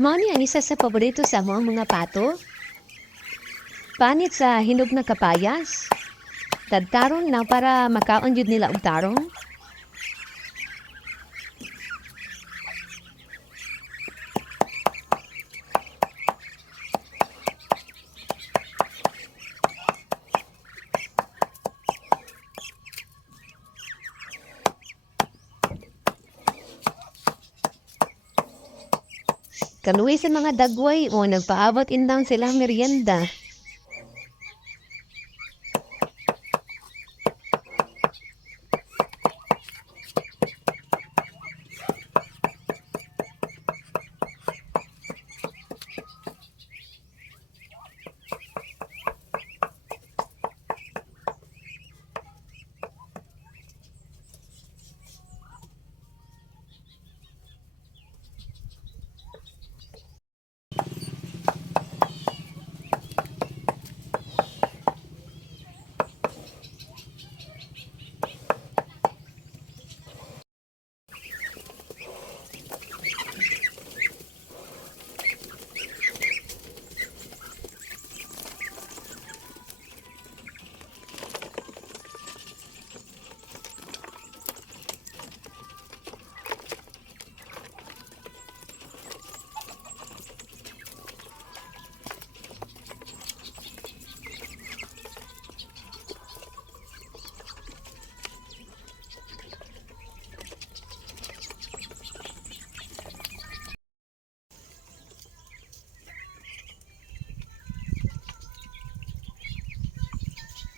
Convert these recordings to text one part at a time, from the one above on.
Ni ang isa sa paborito sa among mga pato. Panit sa hinog na kapayas. Tadtarong na para makaon jud nila og tarong. Kaluwi sa mga dagway o nagpaabot indang silang merienda.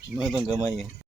ну это он.